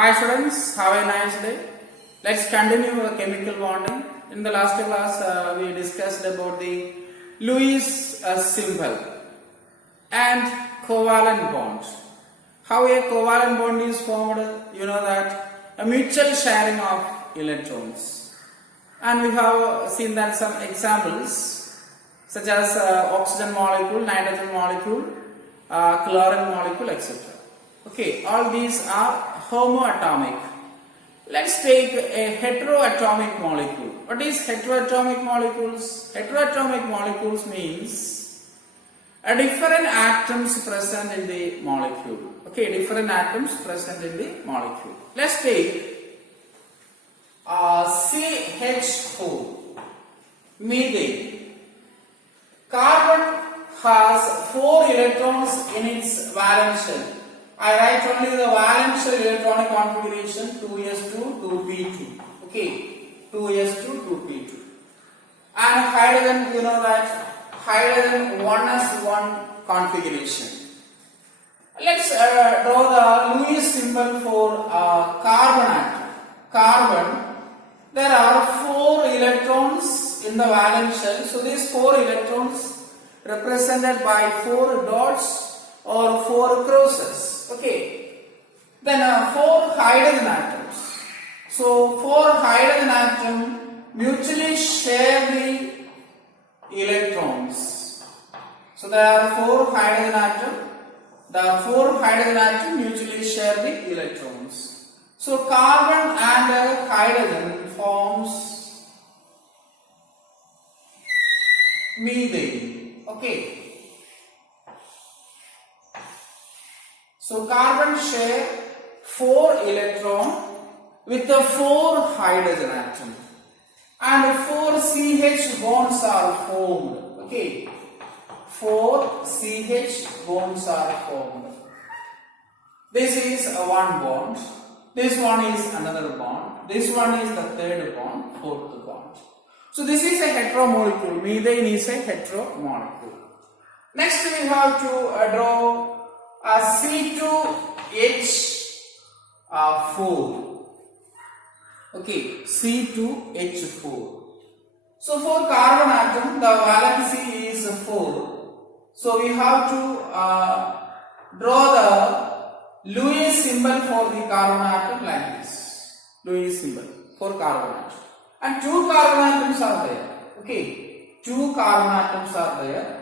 Hi students, have a nice day. Let's continue our chemical bonding. In the last class, we discussed about the Lewis symbol and covalent bond. How a covalent bond is formed, you know that a mutual sharing of electrons. And we have seen that some examples such as oxygen molecule, nitrogen molecule, chlorine molecule, etc. Okay, all these are homoatomic. Let's take a heteroatomic molecule. What is heteroatomic molecules? Heteroatomic molecules means a different atoms present in the molecule. Okay, different atoms present in the molecule. Let's take CH4, methane. Carbon has 4 electrons in its valence shell. I write only the valence shell electronic configuration 2s2, 2p2. Okay, 2s2, 2p2. And hydrogen, you know that hydrogen 1s1 configuration. Let's draw the Lewis symbol for carbon atom. Carbon, there are 4 electrons in the valence shell. So these 4 electrons represented by 4 dots or 4 crosses. Okay. Then 4 hydrogen atoms. So 4 hydrogen atoms mutually share the electrons. So there are 4 hydrogen atoms. The 4 hydrogen atoms mutually share the electrons. So carbon and hydrogen forms methane. Okay. So carbon share 4 electron with the 4 hydrogen atom, and 4 CH bonds are formed. Okay, 4 CH bonds are formed. This is one bond. This one is another bond. This one is the third bond, fourth bond. So this is a heteromolecule. Methane is a heteromolecule. Next we have to draw a C2H4. Okay, C2H4. So for carbon atom, the valency is 4. So we have to draw the Lewis symbol for the carbon atom like this. Lewis symbol for carbon atom. And 2 carbon atoms are there. Okay, 2 carbon atoms are there.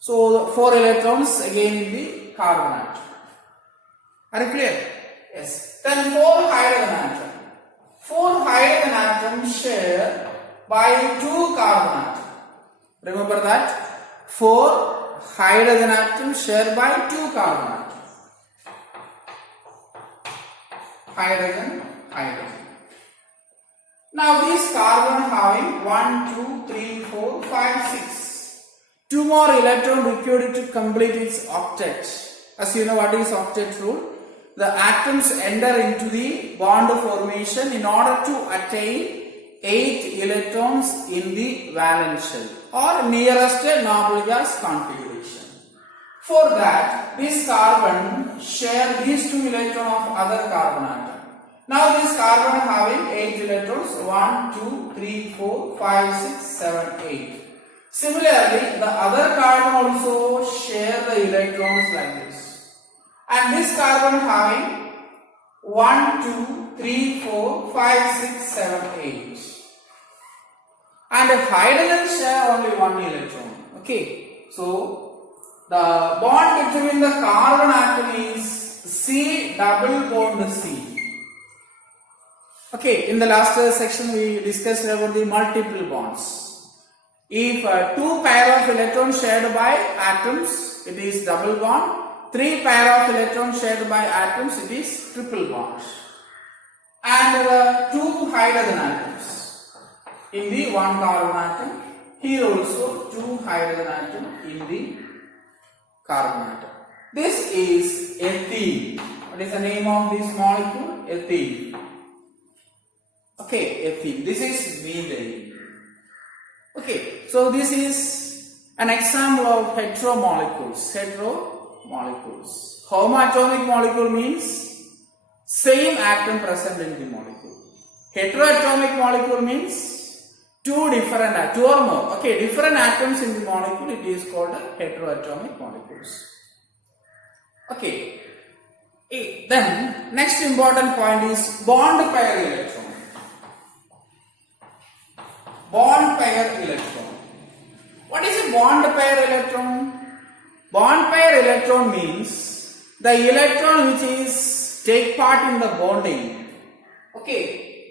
So 4 electrons again in the carbon atom. Are you clear? Yes. Then 4 hydrogen atom. 4 hydrogen atoms share by 2 carbon atom. Remember that 4 hydrogen atoms share by 2 carbon atom. Hydrogen, hydrogen. Now this carbon having 1, 2, 3, 4, 5, 6. 2 more electrons required to complete its octet. As you know what is octet rule? The atoms enter into the bond formation in order to attain 8 electrons in the valence shell or nearest noble gas configuration. For that, this carbon share these 2 electrons of other carbon atom. Now this carbon having 8 electrons, 1, 2, 3, 4, 5, 6, 7, 8. Similarly, the other carbon also share the electrons like this. And this carbon having 1, 2, 3, 4, 5, 6, 7, 8. And the hydrogen share only 1 electron. Okay. So, the bond between the carbon atom is C double bond C. Okay. In the last section we discussed about the multiple bonds. If 2 pair of electrons shared by atoms, it is double bond. 3 pair of electrons shared by atoms, it is triple bond. And 2 hydrogen atoms in the 1 carbon atom. Here also 2 hydrogen atoms in the carbon atom. This is ethene. What is the name of this molecule? Ethene. Okay, ethene. This is methane. Okay, so this is an example of heteromolecules. Homoatomic molecule means same atom present in the molecule. Heteroatomic molecule means two or more, different atoms in the molecule. It is called heteroatomic molecules. Okay. Then next important point is bond pair electron. Bond pair electron. What is a bond pair electron? Bond pair electron means the electron which is take part in the bonding.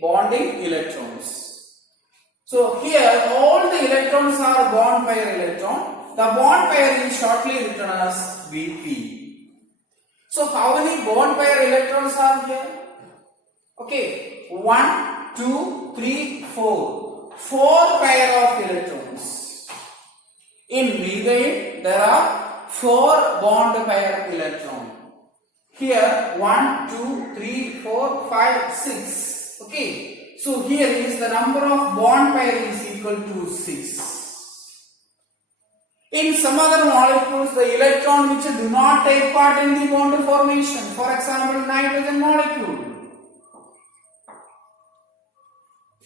Bonding electrons. So here all the electrons are bond pair electron. The bond pair is shortly written as Bp. So how many bond pair electrons are here? 1, 2, 3, 4. 4 pair of electrons. In methane there are 4 bond pair electrons. Here 1, 2, 3, 4, 5, 6. So here is the number of bond pair is equal to 6. In some other molecules, the electron which do not take part in the bond formation, for example, nitrogen molecule.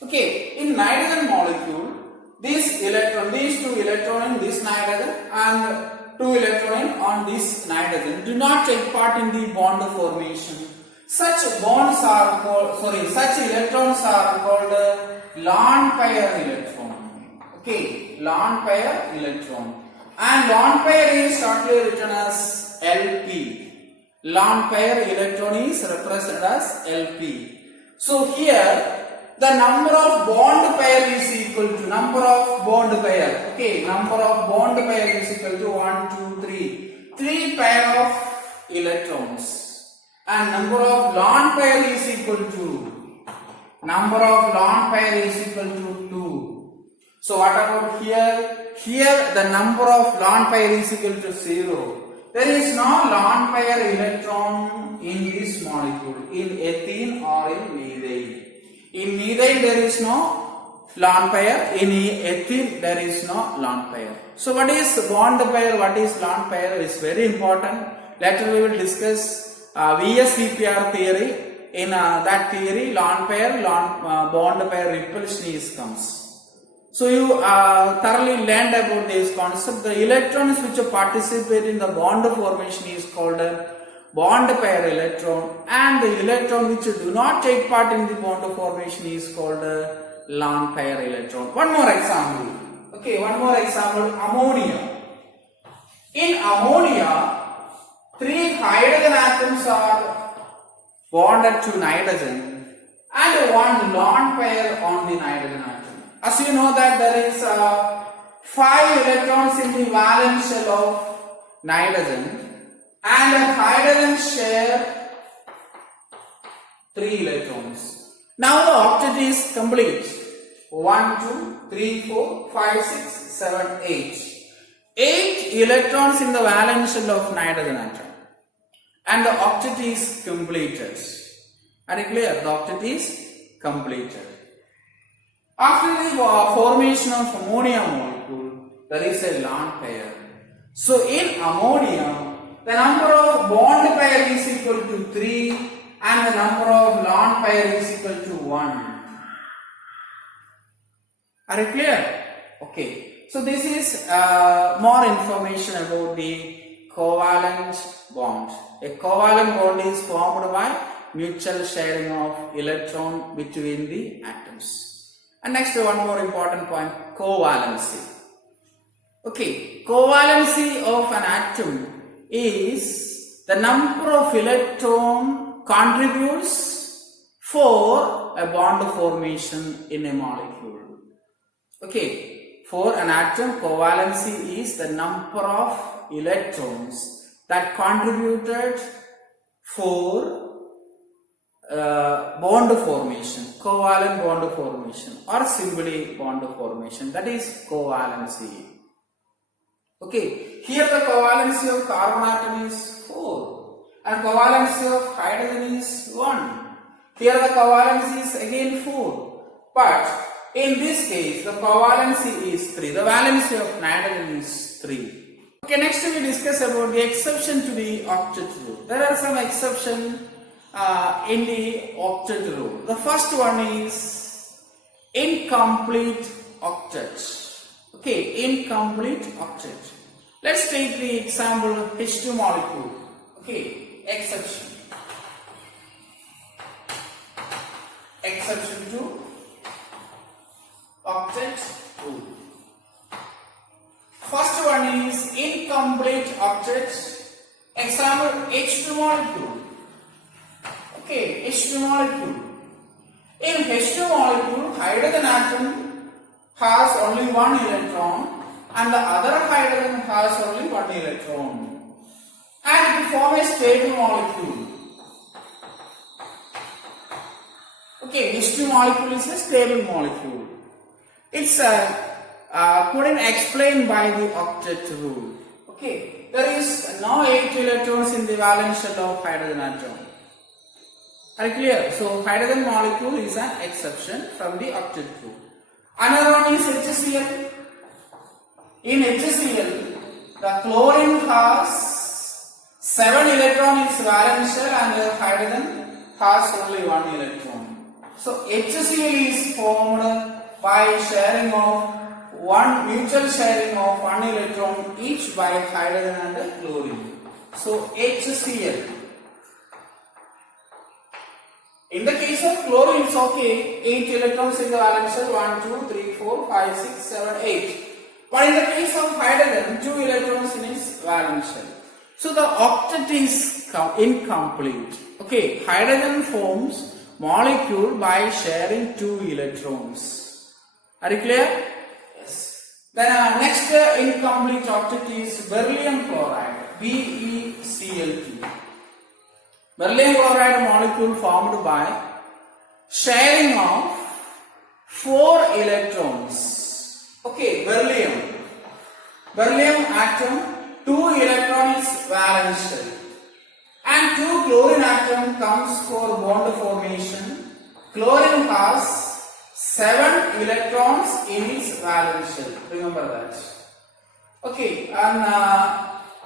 In nitrogen molecule, these two electron in this nitrogen and 2 electron on this nitrogen do not take part in the bond formation. Such electrons are called lone pair electron. Lone pair electron. And lone pair is shortly written as LP. Lone pair electron is represented as LP. So here the number of bond pair is equal to number of bond pair. Number of bond pair is equal to 1, 2, 3. 3 pair of electrons. And number of lone pair is equal to 2. So what about here? Here the number of lone pair is equal to 0. There is no lone pair electron in this molecule, in ethene or in methane. In methane there is no lone pair, in ethene there is no lone pair. So what is bond pair, what is lone pair is very important. Later we will discuss VSEPR theory. In that theory, lone pair, bond pair repulsion comes. So you thoroughly learned about this concept. The electrons which participate in the bond formation is called a bond pair electron, and the electron which do not take part in the bond formation is called a lone pair electron. One more example. Ammonia. In ammonia, 3 hydrogen atoms are bonded to nitrogen and 1 lone pair on the nitrogen atom. As you know that there is 5 electrons in the valence shell of nitrogen and a hydrogen share 3 electrons. Now the octet is complete. 1, 2, 3, 4, 5, 6, 7, 8. 8 electrons in the valence shell of nitrogen atom. And the octet is completed. Are you clear? The octet is completed. After the formation of ammonia molecule, there is a lone pair. So in ammonia, the number of bond pair is equal to 3 and the number of lone pair is equal to 1. Are you clear? So this is more information about the covalent bond. A covalent bond is formed by mutual sharing of electron between the atoms. And next one more important point, covalency. Covalency of an atom is the number of electron contributes for a bond formation in a molecule. For an atom, covalency is the number of electrons that contributed for bond formation, covalent bond formation or simply bond formation, that is covalency. Here the covalency of carbon atom is 4 and covalency of hydrogen is 1. Here the covalency is again 4, but in this case the covalency is 3, the valency of nitrogen is 3. Okay, next we discuss about the exception to the octet rule. There are some exceptions in the octet rule. The first one is incomplete octet. Okay, incomplete octet. Let's take the example H2 molecule. Okay, exception. Exception to octet rule. First one is incomplete octet. Example H2 molecule. Okay, H2 molecule. In H2 molecule, hydrogen atom has only one electron and the other hydrogen has only one electron. And it forms a stable molecule. Okay, H2 molecule is a stable molecule. It's couldn't explain by the octet rule. Okay, there is no 8 electrons in the valence shell of hydrogen atom. Are you clear? So hydrogen molecule is an exception from the octet rule. Another one is HCl. In HCl, the chlorine has 7 electrons in its valence shell and the hydrogen has only 1 electron. So HCl is formed by sharing of mutual sharing of 1 electron each by hydrogen and chlorine. So HCl. In the case of chlorine, it's okay. 8 electrons in the valence shell. 1, 2, 3, 4, 5, 6, 7, 8. But in the case of hydrogen, 2 electrons in its valence shell. So the octet is incomplete. Okay, hydrogen forms molecule by sharing 2 electrons. Are you clear? Yes. Then next incomplete octet is beryllium chloride, BeCl2. Beryllium chloride molecule formed by sharing of 4 electrons. Okay, beryllium. Beryllium atom, 2 electrons valence shell. And 2 chlorine atom comes for bond formation. Chlorine has 7 electrons in its valence shell. Remember that. Okay, and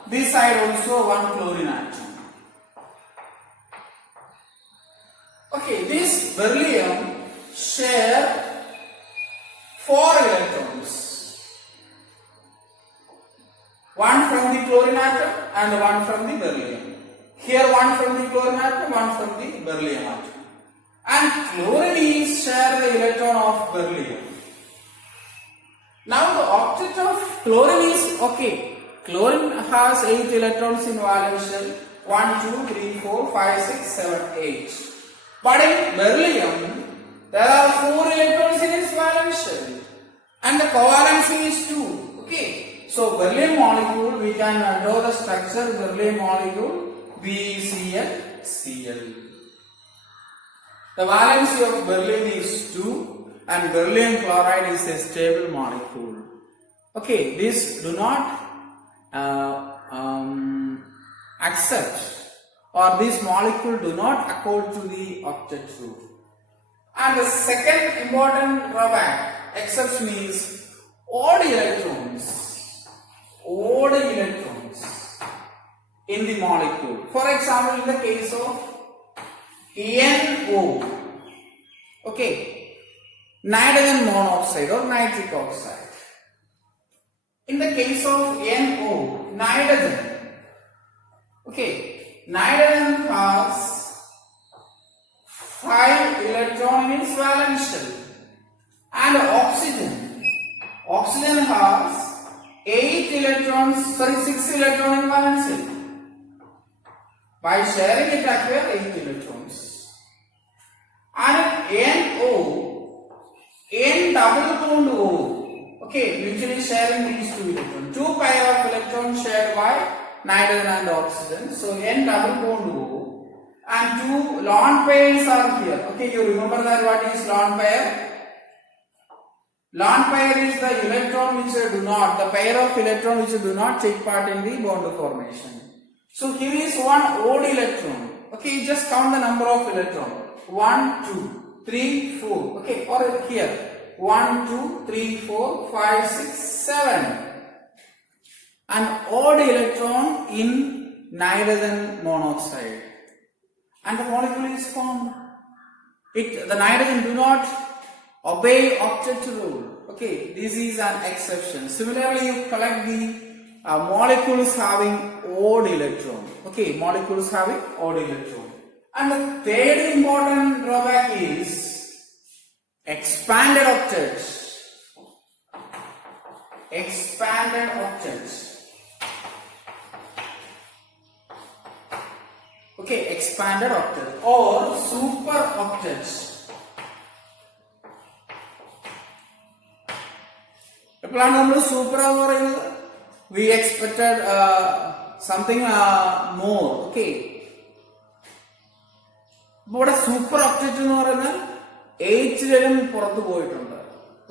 this side also 1 chlorine atom. Okay, this beryllium share 4 electrons. 1 from the chlorine atom and 1 from the beryllium. Here 1 from the chlorine atom, 1 from the beryllium atom. And chlorine is share the electron of beryllium. Now the octet of chlorine is okay. Chlorine has 8 electrons in valence shell. 1, 2, 3, 4, 5, 6, 7, 8. But in beryllium, there are 4 electrons in its valence shell. And the covalency is 2. Okay. So beryllium molecule, we can draw the structure beryllium molecule BeCl. The valency of beryllium is 2 and beryllium chloride is a stable molecule. Okay, this do not accept, or this molecule do not accord to the octet rule. And the second important drawback, exception is odd electrons in the molecule. For example, in the case of NO, okay, nitrogen monoxide or nitric oxide. In the case of NO, nitrogen, okay, nitrogen has 5 electrons in its valence shell, and oxygen has 6 electrons in valence shell. By sharing it acquire 8 electrons. And NO, N double bond O, okay, mutually sharing these 2 electrons. 2 pair of electrons shared by nitrogen and oxygen. So N double bond O, and 2 lone pairs are here. Okay, you remember that what is lone pair? Lone pair is the electron which do not, the pair of electron which do not take part in the bond formation. So here is one odd electron. Okay, just count the number of electrons. 1, 2, 3, 4. Okay, or here 1, 2, 3, 4, 5, 6, 7. an odd electron in nitrogen monoxide, and the molecule is formed. The nitrogen do not obey octet rule. Okay, this is an exception. Similarly, you collect the molecules having odd electron. Okay, molecules having odd electron. And the third important drawback is expanded octets. Expanded octets. Okay, expanded octet or super octets. Super, we expected something more. Okay, but a super octet in order 8 ലും പുറത്തു പോയിട്ടുണ്ട്.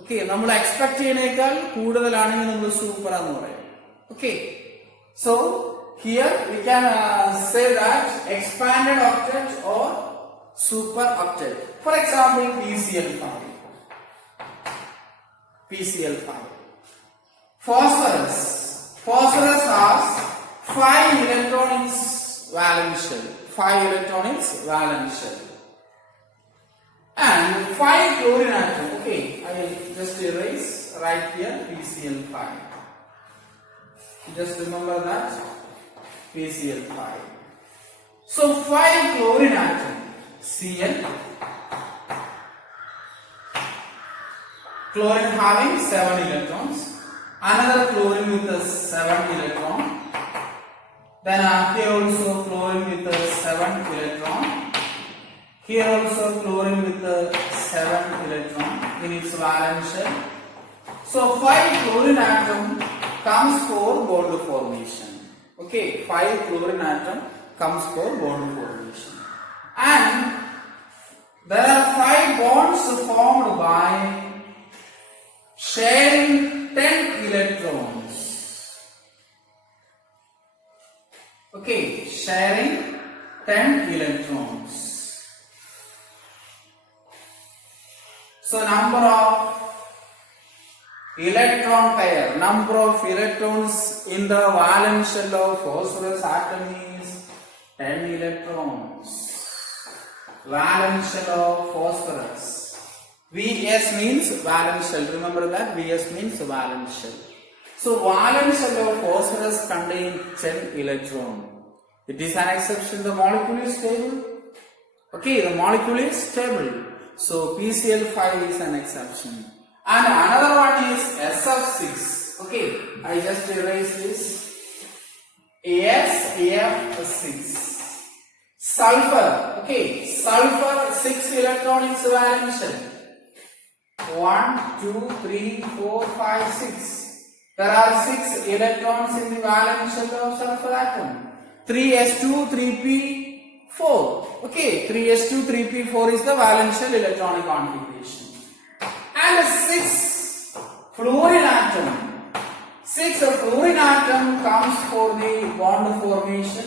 Okay, നമ്മൾ expect ചെയ്യുന്നേക്കാൾ കൂടുതലാണ് നമ്മൾ super എന്ന് പറയും. Okay, so here we can say that expanded octet or super octet. For example, PCl5. Phosphorus has 5 electrons valence shell. 5 electrons valence shell. And 5 chlorine atom. Okay, I will just erase right here PCl5. Just remember that PCl5. So 5 chlorine atom Cl. Chlorine having 7 electrons. Another chlorine with a 7 electron. Then here also chlorine with a 7 electron. Here also chlorine with a 7 electron in its valence shell. So 5 chlorine atom comes for bond formation. Okay, 5 chlorine atom comes for bond formation. And there are 5 bonds formed by sharing 10 electrons. Okay, sharing 10 electrons. So number of electron pair, number of electrons in the valence shell of phosphorus atom is 10 electrons. Valence shell of phosphorus. Vs means valence shell. Remember that Vs means valence shell. So valence shell of phosphorus contains 10 electron. It is an exception. The molecule is stable. Okay, the molecule is stable. So PCl5 is an exception. And another one is SF6. Okay, I just erase this. SF6. Sulfur. Okay, sulfur 6 electron in valence shell. 1, 2, 3, 4, 5, 6. There are 6 electrons in the valence shell of sulfur atom. 3s2, 3p4. Okay, 3s2, 3p4 is the valence shell electronic configuration. And 6 fluorine atom. 6 fluorine atom comes for the bond formation.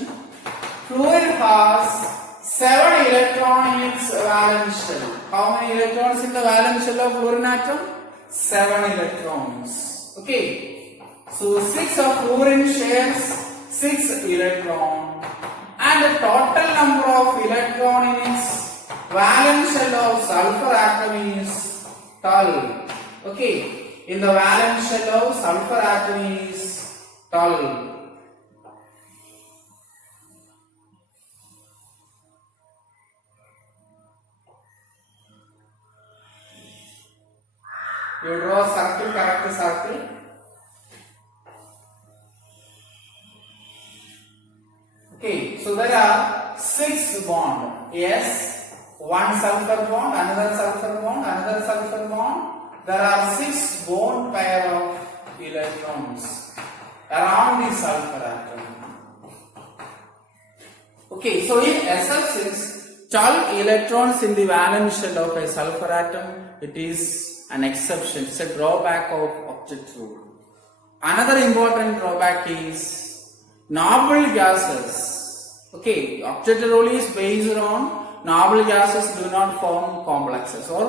Fluorine has 7 electrons in its valence shell. How many electrons in the valence shell of fluorine atom? 7 electrons. Okay. So 6 of fluorine shares 6 electrons. And the total number of electrons in its valence shell of sulfur atom is 12. Okay. In the valence shell of sulfur atom is 12. You draw a circle, correct the circle. Okay, so there are 6 bonds. Yes, one sulfur bond, another sulfur bond, another sulfur bond. There are 6 bond pair of electrons around the sulfur atom. Okay, so in SF6, 12 electrons in the valence shell of a sulfur atom. It is an exception. It's a drawback of octet rule. Another important drawback is noble gases. Okay, octet rule is based on noble gases do not form complexes or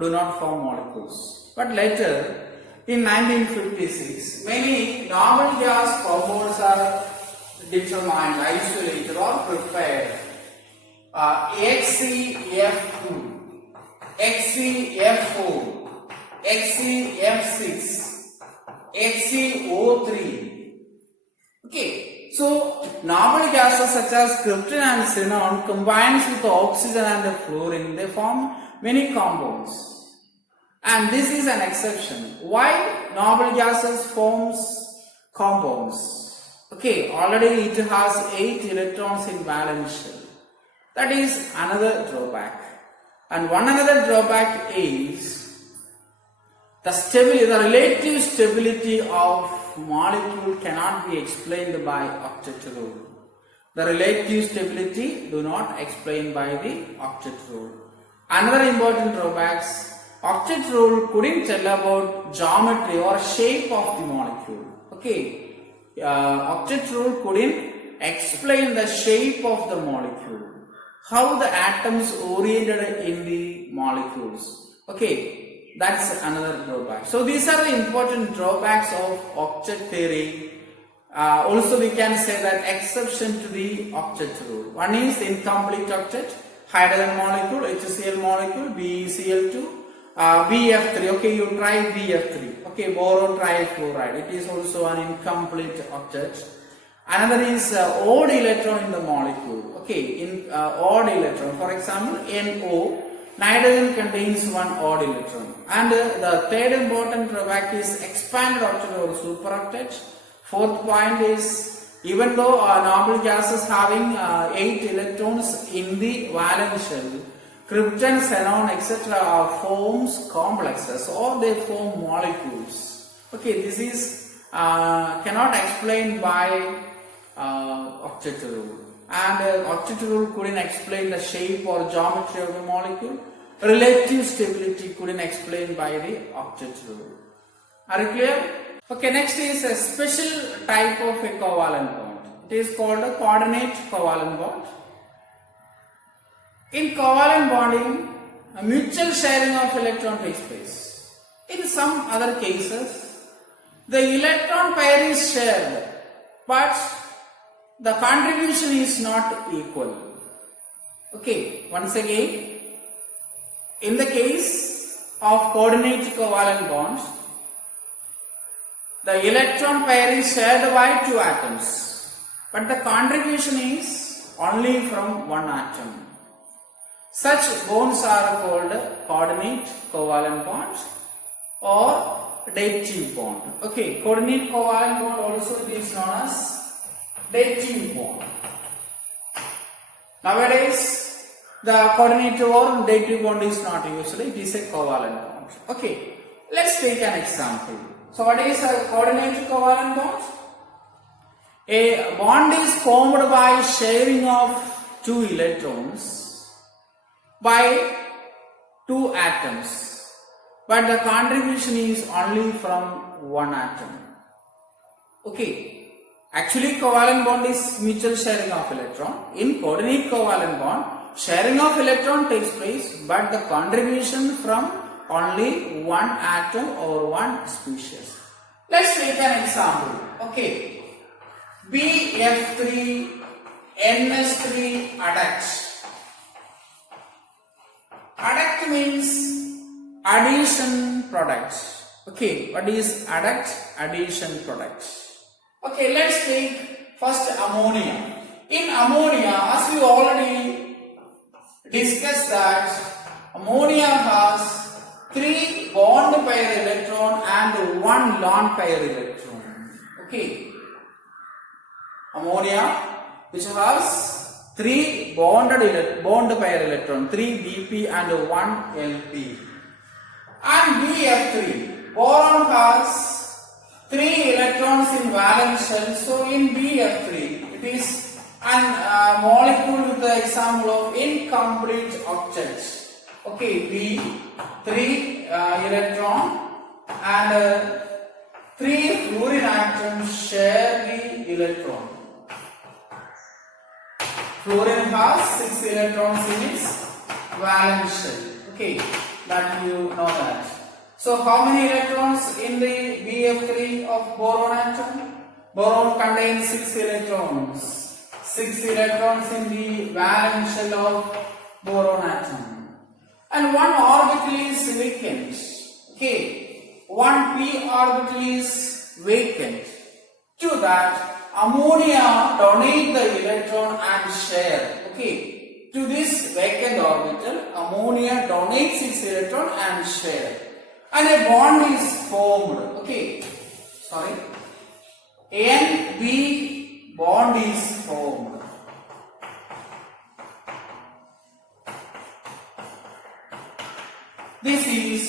do not form molecules. But later, in 1956, many normal gas compounds are determined, isolated or prepared. HCF2, HCF4, HCF6, HCO3. Okay, so normal gases such as krypton and xenon combines with oxygen and fluorine, they form many compounds. And this is an exception. Why noble gases forms compounds? Okay, already it has 8 electrons in valence shell. That is another drawback. And one another drawback is the stability, the relative stability of molecule cannot be explained by octet rule. The relative stability do not explain by the octet rule. Another important drawbacks, octet rule couldn't tell about geometry or shape of the molecule. Okay, octet rule couldn't explain the shape of the molecule, how the atoms oriented in the molecules. Okay, that's another drawback. So these are the important drawbacks of octet theory. Also we can say that exception to the octet rule. One is incomplete octet, hydrogen molecule, HCl molecule, BeCl2, BF3. Okay, you try BF3. Okay, boron trifluoride. It is also an incomplete octet. Another is odd electron in the molecule. Okay, in odd electron. For example, NO, nitrogen contains one odd electron. And the third important drawback is expanded octet or superoctet. Fourth point is, even though noble gases having 8 electrons in the valence shell, krypton, xenon, etc. forms complexes or they form molecules. Okay, this is cannot explain by octet rule. And octet rule couldn't explain the shape or geometry of the molecule. Relative stability couldn't explain by the octet rule. Are you clear? Okay, next is a special type of a covalent bond. It is called a coordinate covalent bond. In covalent bonding, a mutual sharing of electron takes place. In some other cases, the electron pair is shared, but the contribution is not equal. Okay, once again, in the case of coordinate covalent bonds, the electron pair is shared by 2 atoms, but the contribution is only from 1 atom. Such bonds are called coordinate covalent bonds or dative bond. Okay, coordinate covalent bond also is known as dative bond. Nowadays, the coordinate or dative bond is not used, it is a covalent bond. Okay, let's take an example. So what is a coordinate covalent bond? A bond is formed by sharing of 2 electrons by 2 atoms, but the contribution is only from 1 atom. Okay, actually covalent bond is mutual sharing of electron. In coordinate covalent bond, sharing of electron takes place, but the contribution from only 1 atom or 1 species. Let's take an example. Okay, BF3 NS3 adduct. Adduct means addition product. Okay, what is adduct? Addition product. Okay, let's take first ammonia. In ammonia, as we already discussed that ammonia has 3 bond pair electron and 1 lone pair electron. Okay, ammonia which has 3 bond pair electron, 3 BP and 1 LP. And BF3, boron has 3 electrons in valence shell. So in BF3, it is an molecule with the example of incomplete octet. Okay, B, 3 electron and 3 fluorine atoms share the electron. Fluorine has 6 electrons in its valence shell. Okay, that you know that. So how many electrons in the BF3 of boron atom? Boron contains 6 electrons. 6 electrons in the valence shell of boron atom. And one orbital is vacant. Okay. One p orbital is vacant. To that, ammonia donate the electron and share. Okay. To this vacant orbital, ammonia donates its electron and share. And a bond is formed. Okay. Sorry. NB bond is formed. This is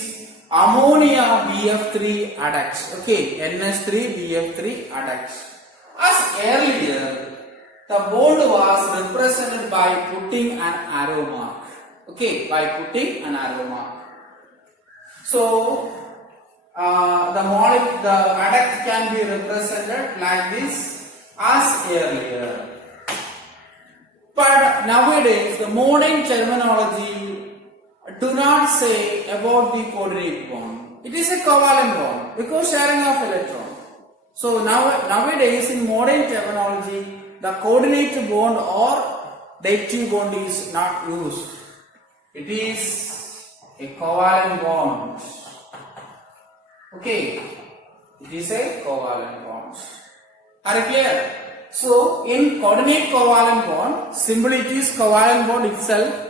ammonia BF3 adduct. Okay, NS3 BF3 adduct. As earlier, the bond was represented by putting an arrow mark. Okay, by putting an arrow mark. So, the adduct can be represented like this as earlier. But nowadays, the modern terminology do not say about the coordinate bond. It is a covalent bond because sharing of electron. So nowadays in modern terminology, the coordinate bond or dative bond is not used. It is a covalent bond. Okay, it is a covalent bond. Are you clear? So in coordinate covalent bond, simply it is covalent bond itself.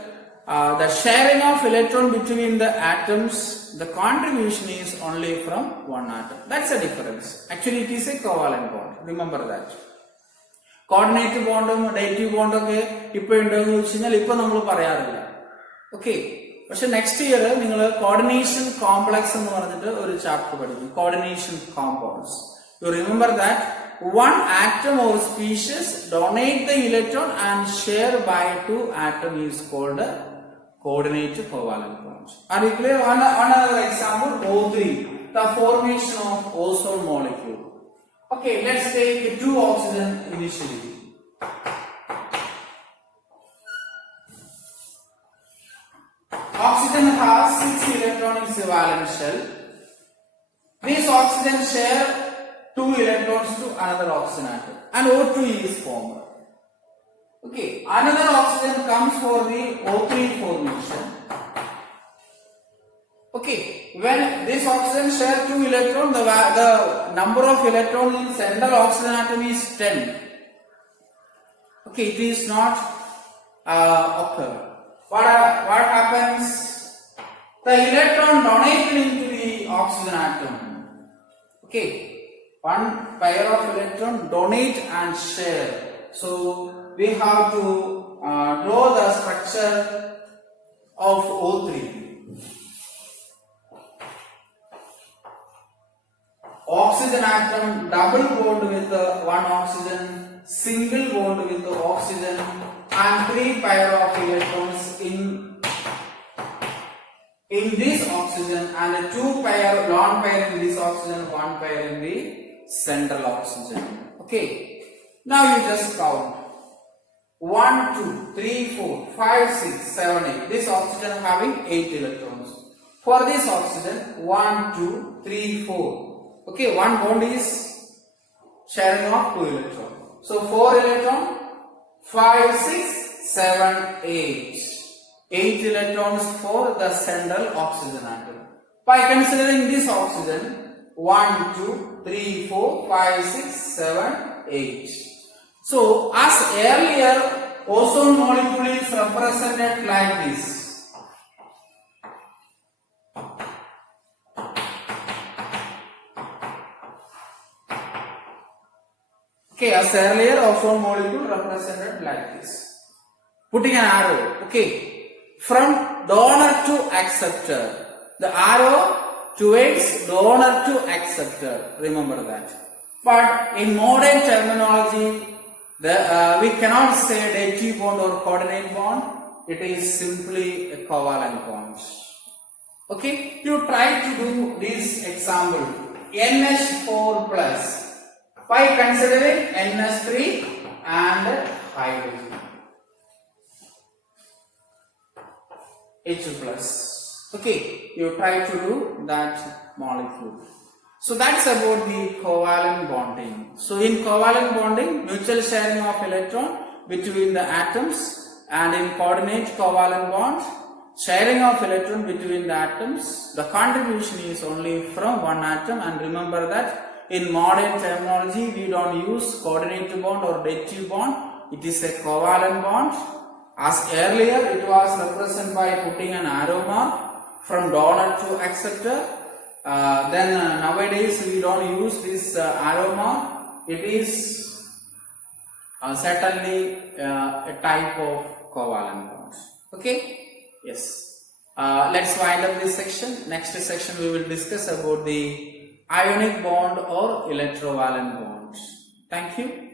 The sharing of electron between the atoms, the contribution is only from one atom. That's the difference. Actually, it is a covalent bond. Remember that. Coordinate bond and dative bond okay, okay. But next year, you will coordination complex chapter. Coordination compounds. You remember that one atom or species donate the electron and share by two atom is called coordinate covalent bonds. Are you clear? Another example, O3, the formation of ozone molecule. Okay, let's take 2 oxygen initially. Oxygen has 6 electrons in its valence shell. These oxygen share 2 electrons to another oxygen atom and O2 is formed. Okay, another oxygen comes for the O3 formation. Okay, when this oxygen share 2 electrons, the number of electrons in central oxygen atom is 10. Okay, it is not occur. What happens? The electron donated into the oxygen atom. Okay, one pair of electron donate and share. So we have to draw the structure of O3. Oxygen atom double bond with one oxygen, single bond with the oxygen, and 3 pair of electrons in this oxygen and 2 pair lone pair in this oxygen, 1 pair in the central oxygen. Okay, now you just count 1, 2, 3, 4, 5, 6, 7, 8. This oxygen having 8 electrons. For this oxygen 1, 2, 3, 4. Okay, one bond is sharing of 2 electrons. So 4 electrons, 5, 6, 7, 8. 8 electrons for the central oxygen atom. By considering this oxygen, 1, 2, 3, 4, 5, 6, 7, 8. So, as earlier, ozone molecule is represented like this. Okay, as earlier, ozone molecule represented like this. Putting an arrow, okay. From donor to acceptor. The arrow towards donor to acceptor. Remember that. But in modern terminology, we cannot say dative bond or coordinate bond. It is simply a covalent bond. Okay, you try to do this example. NH4 plus by considering NH3 and hydrogen. H plus. Okay, you try to do that molecule. So that's about the covalent bonding. So in covalent bonding, mutual sharing of electron between the atoms, and in coordinate covalent bonds, sharing of electron between the atoms. The contribution is only from one atom, and remember that in modern terminology we don't use coordinate bond or dative bond. It is a covalent bond. As earlier it was represented by putting an arrow mark from donor to acceptor. Then nowadays we don't use this arrow mark. It is certainly a type of covalent bond. Okay? Yes. Let's wind up this section. Next section we will discuss about the ionic bond or electrovalent bonds. Thank you.